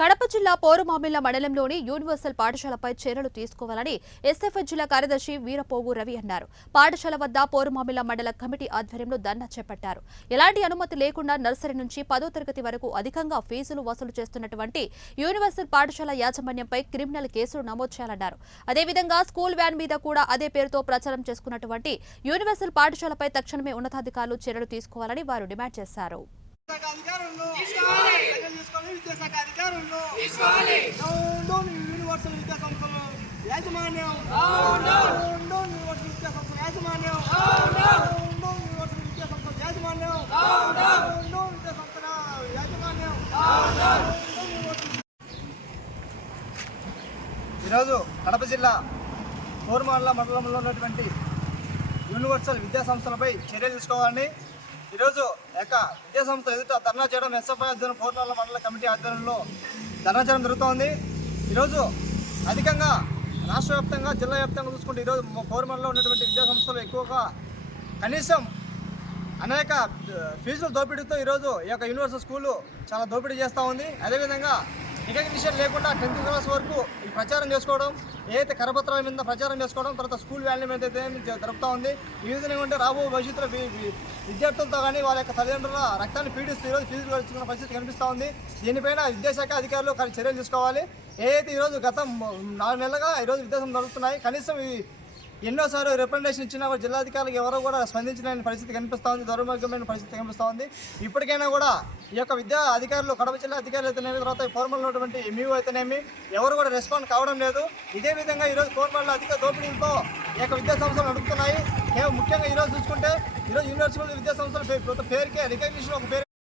కడప జిల్లా పోరుమామిళ్ల మండలంలోని యూనివర్సల్ పాఠశాలపై చర్యలు తీసుకోవాలని ఎస్ఎఫ్ఐ జిల్లా కార్యదర్శి వీరపోగు రవి అన్నారు. పాఠశాల వద్ద పోరుమామిళ్ల మండల కమిటీ ఆధ్వర్యంలో ధర్నా చేపట్టారు. ఎలాంటి అనుమతి లేకుండా నర్సరీ నుంచి 10వ తరగతి వరకు అధికంగా ఫీజులు వసూలు చేస్తున్నటువంటి యూనివర్సల్ పాఠశాల యాజమాన్యంపై క్రిమినల్ కేసులు నమోదు చేయాలన్నారు. అదేవిధంగా స్కూల్ వ్యాన్ మీద కూడా అదే పేరుతో ప్రచారం చేసుకున్నటువంటి యూనివర్సల్ పాఠశాలపై తక్షణమే ఉన్నతాధికారులు చర్యలు తీసుకోవాలని వారు డిమాండ్ చేశారు. ఈరోజు కడప జిల్లా పోరుమామిళ్ల మండలంలో ఉన్నటువంటి యూనివర్సల్ విద్యా సంస్థలపై చర్యలు తీసుకోవాలని ఈరోజు విద్యా సంస్థ ఎదుట ధర్నా చేయడం ఎస్ఎఫ్ఐ ఆధ్వర్యం పోరుమామిళ్ల మండల కమిటీ ఆధ్వర్యంలో ధర్నా చేయడం జరుగుతోంది. ఈరోజు అధికంగా రాష్ట్ర వ్యాప్తంగా జిల్లా వ్యాప్తంగా చూసుకుంటే ఈరోజు పోరుమామిళ్లలో ఉన్నటువంటి విద్యా సంస్థలు ఎక్కువగా కనీసం అనేక ఫీజుల దోపిడీతో ఈరోజు ఈ యొక్క యూనివర్సల్ స్కూలు చాలా దోపిడీ చేస్తూ ఉంది. అదేవిధంగా రికగ్నిషన్ లేకుండా 10th క్లాస్ వరకు ఈ ప్రచారం చేసుకోవడం, ఏదైతే కరపత్రాల మీద ప్రచారం చేసుకోవడం, తర్వాత స్కూల్ వ్యాన్ల మీద అయితే జరుపుతూ ఉంది. ఈ విధంగా ఏమంటే రాబో భవిష్యత్తులో విద్యార్థులతో కానీ వాళ్ళ యొక్క తల్లిదండ్రుల రక్తాన్ని పీడిస్తూ ఈరోజు ఫీజులు గడుచుకున్న పరిస్థితి కనిపిస్తూ ఉంది. దీనిపైన విద్యాశాఖ అధికారులు చర్యలు తీసుకోవాలి. ఏదైతే ఈరోజు గత 4 నెలలుగా ఈరోజు విద్యాసంస్థలు జరుగుతున్నాయి, కనీసం ఎన్నోసార్లు రిప్రజెంటేషన్ ఇచ్చినా కూడా జిల్లాధికారులకు ఎవరో కూడా స్పందించలేని పరిస్థితి కనిపిస్తూ ఉంది, దౌర్భాగ్యమైన పరిస్థితి కనిపిస్తూ ఉంది. ఇప్పటికైనా కూడా ఈ యొక్క విద్యా అధికారులు, కడప జిల్లా అధికారులు అయితేనేమి, తర్వాత పోరుమామిళ్లలో ఉన్నటువంటి ఎంఈఓ అయితేనేమి ఎవరు కూడా రెస్పాండ్ కావడం లేదు. ఇదే విధంగా ఈరోజు పోరుమామిళ్లలో అధిక దోపిడీలతో ఈ యొక్క విద్యా సంస్థలు నడుపుతున్నాయి. ముఖ్యంగా ఈరోజు చూసుకుంటే ఈరోజు యూనివర్సిటీ విద్యా సంస్థల పేరుకే రికగ్నిషన్ ఒక పేరు